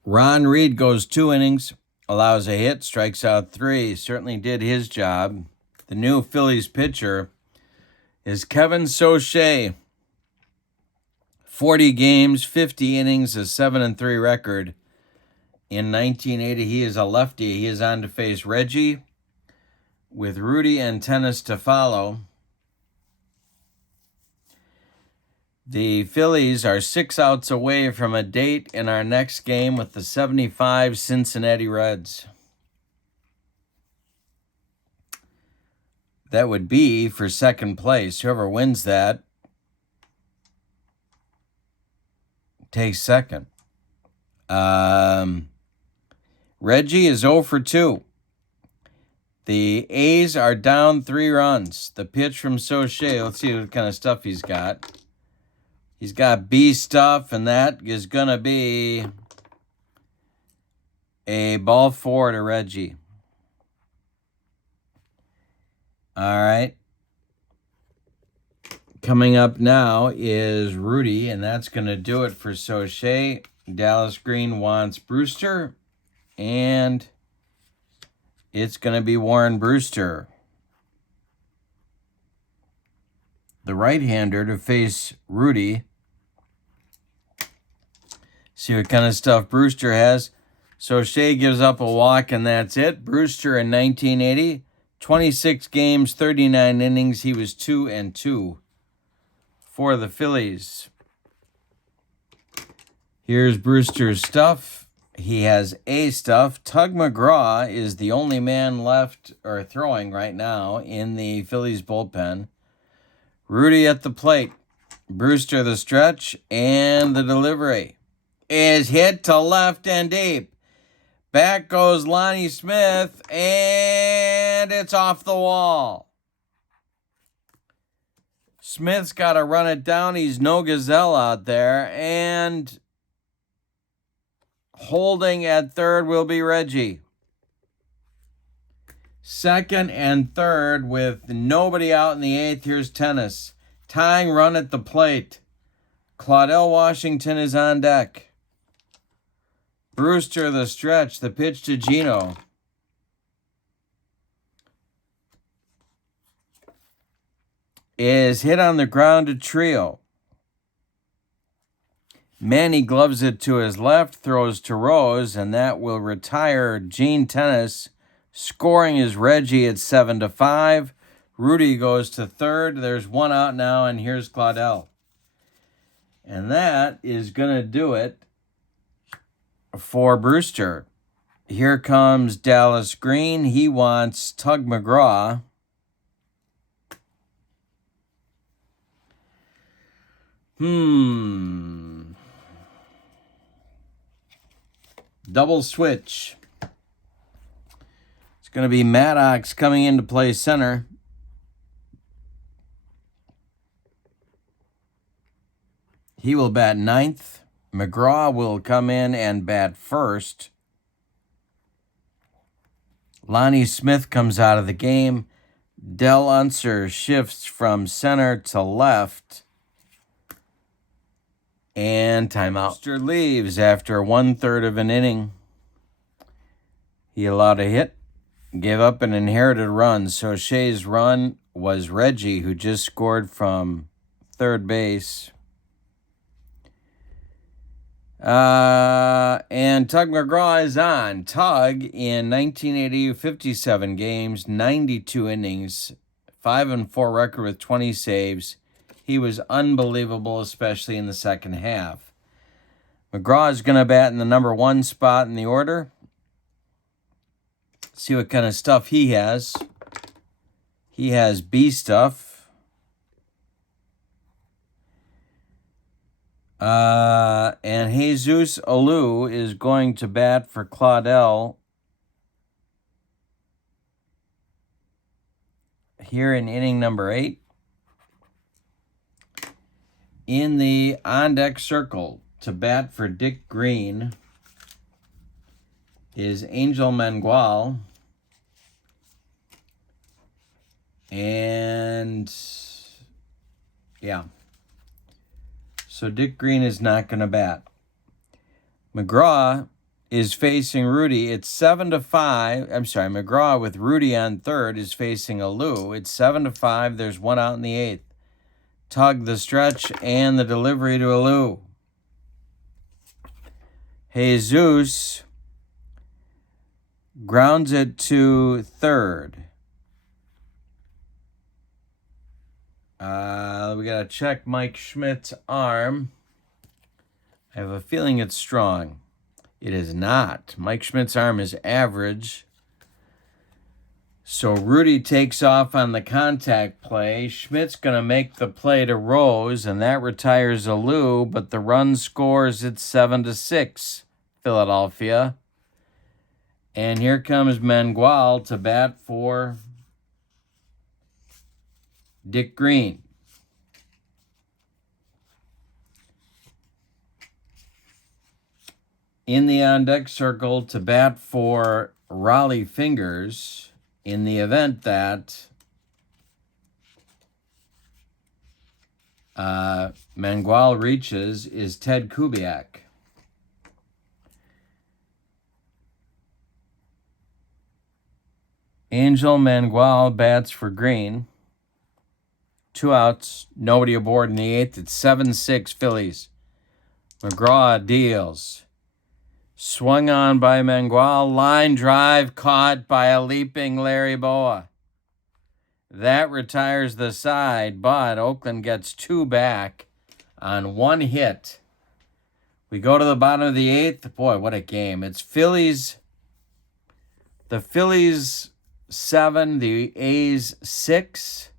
Ron Reed goes 2 innings, allows a hit, strikes out 3. Certainly did his job. The new Phillies pitcher is Kevin Soche. 40 games, 50 innings, a 7-3 record. In 1980, he is a lefty. He is on to face Reggie with Rudy and Tennis to follow. The Phillies are 6 outs away from a date in our next game with the 75 Cincinnati Reds. That would be for second place. Whoever wins that takes second. Reggie is 0 for 2. The A's are down 3 runs. The pitch from Soche. Let's see what kind of stuff he's got. He's got B stuff, and that is going to be a ball 4 to Reggie. All right. Coming up now is Rudy, and that's going to do it for Soche. Dallas Green wants Brewster, and it's going to be Warren Brewster, the right-hander, to face Rudy. See what kind of stuff Brewster has. Soche gives up a walk, and that's it. Brewster in 1980, 26 games, 39 innings. He was 2-2 for the Phillies. Here's Brewster's stuff. He has A stuff. Tug McGraw is the only man left or throwing right now in the Phillies bullpen. Rudy at the plate. Brewster the stretch, and the delivery is hit to left and deep. Back goes Lonnie Smith, and it's off the wall. Smith's got to run it down. He's no gazelle out there, and holding at third will be Reggie. Second and third with nobody out in the 8th. Here's Tennis. Tying run at the plate. Claudell Washington is on deck. Brewster the stretch. The pitch to Gino. Is hit on the ground to Trio. Manny gloves it to his left, throws to Rose, and that will retire Gene Tennis. Scoring is Reggie at 7-5. Rudy goes to third. There's 1 out now, and here's Claudell. And that is going to do it for Brewster. Here comes Dallas Green. He wants Tug McGraw. Double switch. It's going to be Maddox coming in to play center. He will bat 9th. McGraw will come in and bat first. Lonnie Smith comes out of the game. Del Unser shifts from center to left. And timeout. Brewster leaves after 1/3 of an inning. He allowed a hit, gave up an inherited run. So Shea's run was Reggie, who just scored from third base. And Tug McGraw is on. Tug, in 1980, 57 games, 92 innings, 5-4 record with 20 saves. He was unbelievable, especially in the second half. McGraw is going to bat in the number 1 spot in the order. See what kind of stuff he has. He has B stuff. And Jesus Alou is going to bat for Claudel here in inning number 8. In the on-deck circle to bat for Dick Green is Angel Mangual. And, yeah. So Dick Green is not going to bat. McGraw is facing Rudy. It's 7-5. I'm sorry, McGraw with Rudy on third is facing Alou. It's 7-5. There's one out in the 8th. Tug the stretch and the delivery to Alou. Jesus grounds it to third. We got to check Mike Schmidt's arm. I have a feeling it's strong. It is not. Mike Schmidt's arm is average. So Rudy takes off on the contact play. Schmidt's going to make the play to Rose, and that retires Alou, but the run scores at 7-6, Philadelphia. And here comes Mangual to bat for Dick Green. In the on-deck circle to bat for Raleigh Fingers in the event that Mangual reaches is Ted Kubiak. Angel Mangual bats for Green. 2 outs, nobody aboard in the 8th. It's 7-6 Phillies. McGraw deals. Swung on by Mangual. Line drive caught by a leaping Larry Boa. That retires the side, but Oakland gets 2 back on 1 hit. We go to the bottom of the 8th. Boy, what a game. It's Phillies. The Phillies 7, the A's 6.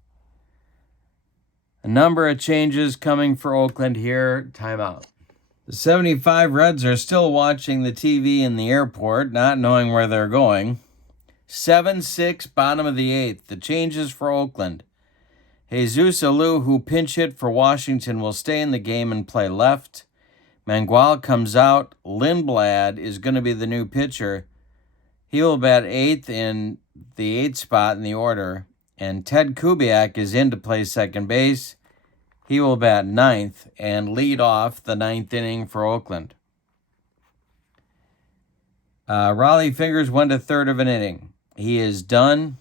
A number of changes coming for Oakland here. Timeout. The 75 Reds are still watching the TV in the airport, not knowing where they're going. 7-6, bottom of the 8th. The changes for Oakland. Jesus Alou, who pinch hit for Washington, will stay in the game and play left. Mangual comes out. Lindblad is going to be the new pitcher. He will bat 8th in the 8th spot in the order. And Ted Kubiak is in to play second base. He will bat 9th and lead off the 9th inning for Oakland. Raleigh Fingers went to third of an inning. He is done.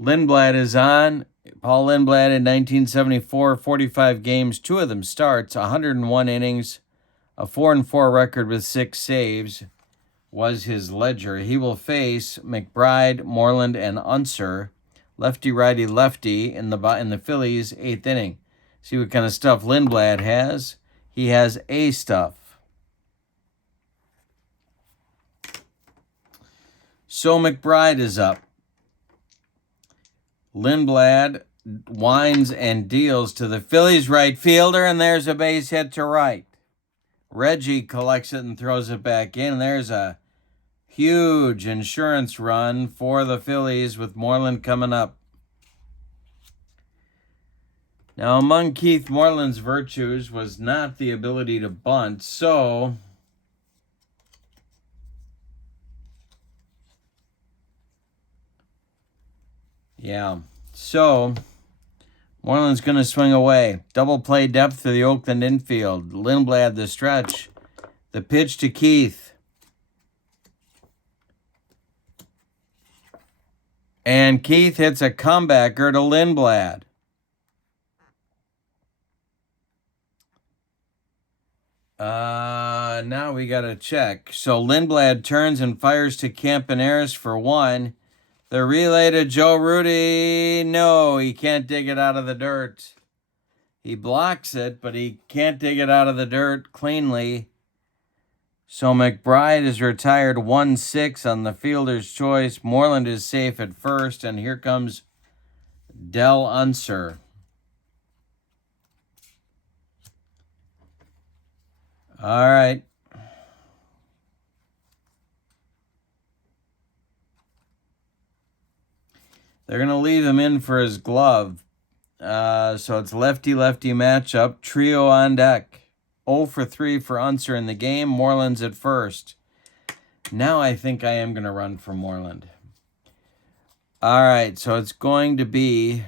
Lindblad is on. Paul Lindblad in 1974, 45 games, 2 of them starts, 101 innings, a 4-4 record with 6 saves was his ledger. He will face McBride, Moreland, and Unser, lefty, righty, lefty in the Phillies' 8th inning. See what kind of stuff Lindblad has. He has A stuff. So McBride is up. Lindblad winds and deals to the Phillies right fielder, and there's a base hit to right. Reggie collects it and throws it back in. There's a huge insurance run for the Phillies with Moreland coming up. Now, among Keith Moreland's virtues was not the ability to bunt, so Moreland's going to swing away. Double play depth for the Oakland infield. Lindblad the stretch. The pitch to Keith. And Keith hits a comebacker to Lindblad. Now we got to check. So Lindblad turns and fires to Campaneris for 1. The relay to Joe Rudy. No, he can't dig it out of the dirt. He blocks it, but he can't dig it out of the dirt cleanly. So McBride is retired 1-6 on the fielder's choice. Moreland is safe at first, and here comes Del Unser. All right. They're going to leave him in for his glove. So it's lefty-lefty matchup. Trio on deck. 0 for 3 for Unser in the game. Moreland's at first. Now I think I am going to run for Moreland. All right, so it's going to be...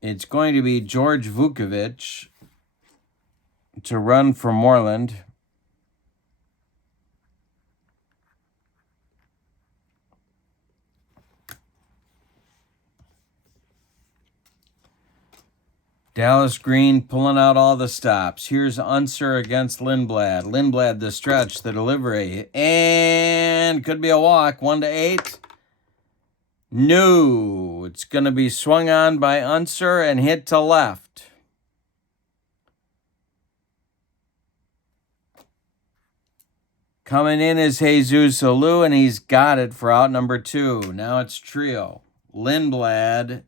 It's going to be George Vukovic to run for Moreland. Dallas Green pulling out all the stops. Here's Unser against Lindblad. Lindblad the stretch, the delivery. And could be a walk. 1-8. No. It's going to be swung on by Unser and hit to left. Coming in is Jesus Alou, and he's got it for out number 2. Now it's trio. Lindblad,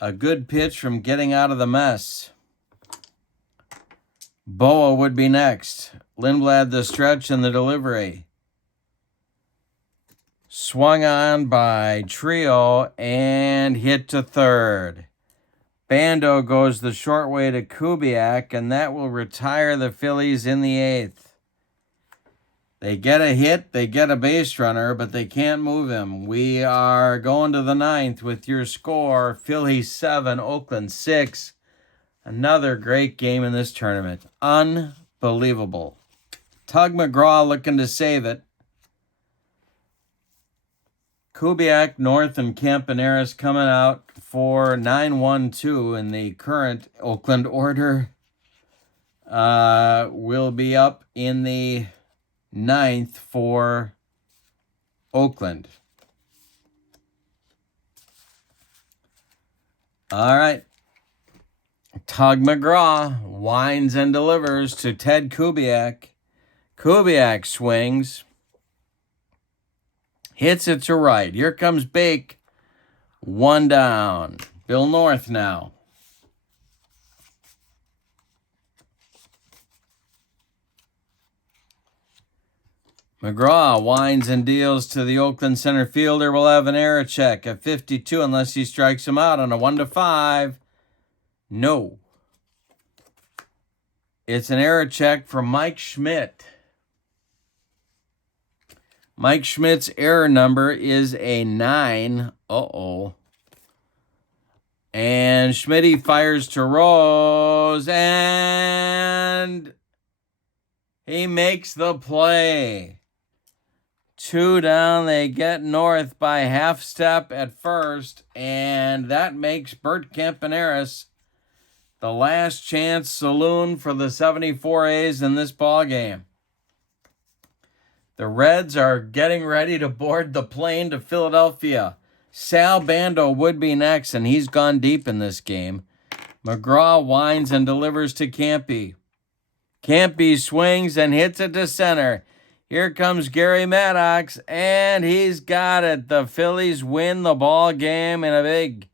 a good pitch from getting out of the mess. Boa would be next. Lindblad the stretch and the delivery. Swung on by Trio and hit to third. Bando goes the short way to Kubiak, and that will retire the Phillies in the 8th. They get a hit, they get a base runner, but they can't move him. We are going to the 9th with your score. Phillies 7, Oakland 6. Another great game in this tournament. Unbelievable. Tug McGraw looking to save it. Kubiak, North, and Campaneris coming out for 9-1-2 in the current Oakland order. Will be up in the 9th for Oakland. All right. Tug McGraw winds and delivers to Ted Kubiak. Kubiak swings. Hits it to right. Here comes Bake. 1 down. Bill North now. McGraw winds and deals to the Oakland center fielder. Will have an error check at 52 unless he strikes him out on a 1-5. No. It's an error check for Mike Schmidt. Mike Schmidt's error number is a 9. And Schmidt fires to Rose, and he makes the play. 2 down, they get North by half step at first, and that makes Bert Campaneris the last chance saloon for the 74As in this ballgame. The Reds are getting ready to board the plane to Philadelphia. Sal Bando would be next, and he's gone deep in this game. McGraw winds and delivers to Campy. Campy swings and hits it to center. Here comes Gary Maddox, and he's got it. The Phillies win the ball game in a big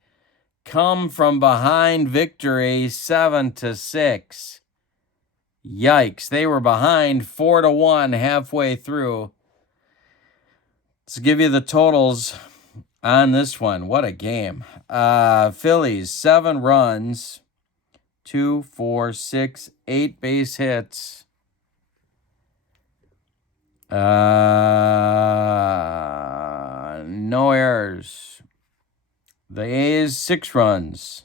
come-from-behind victory, 7-6. Yikes, they were behind 4-1 halfway through. Let's give you the totals on this one. What a game. Phillies, 7 runs, 2, 4, 6, 8 base hits. No errors. The A's, 6 runs,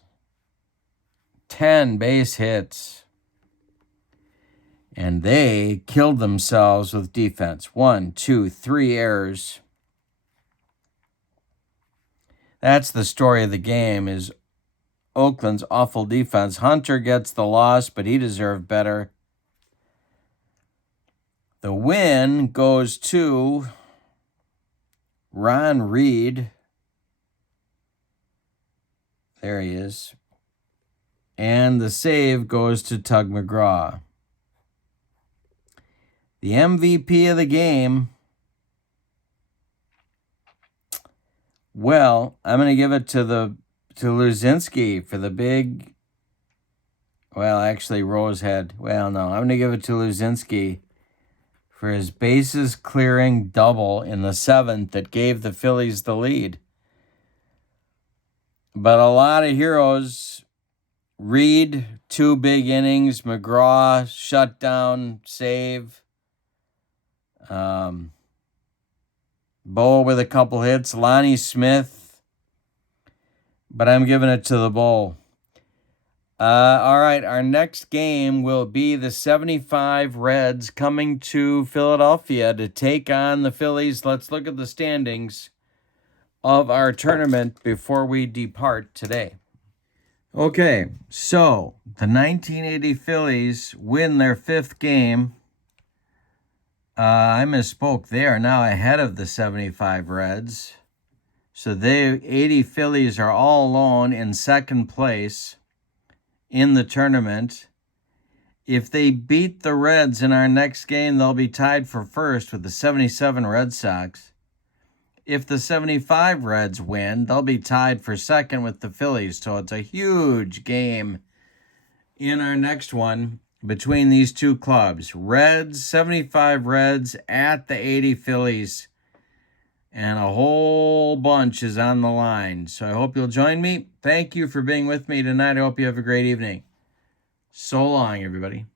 10 base hits. And they killed themselves with defense. 1, 2, 3 errors. That's the story of the game, is Oakland's awful defense. Hunter gets the loss, but he deserved better. The win goes to Ron Reed. There he is. And the save goes to Tug McGraw. The MVP of the game, well, I'm going to give it to Luzinski for the big, well, actually Rosehead. Well, no, I'm going to give it to Luzinski for his bases clearing double in the 7th that gave the Phillies the lead. But a lot of heroes. Reed, 2 big innings. McGraw, shutdown, save. Bo with a couple hits. Lonnie Smith. But I'm giving it to the Bull. All right, our next game will be the 75 Reds coming to Philadelphia to take on the Phillies. Let's look at the standings of our tournament before we depart today. Okay, so the 1980 Phillies win their 5th game. I misspoke. They are now ahead of the 75 Reds. So the 80 Phillies are all alone in 2nd place in the tournament. If they beat the Reds in our next game, they'll be tied for 1st with the 77 Red Sox. If the 75 Reds win, they'll be tied for 2nd with the Phillies. So it's a huge game in our next one between these two clubs. Reds, 75 Reds at the 80 Phillies. And a whole bunch is on the line. So I hope you'll join me. Thank you for being with me tonight. I hope you have a great evening. So long, everybody.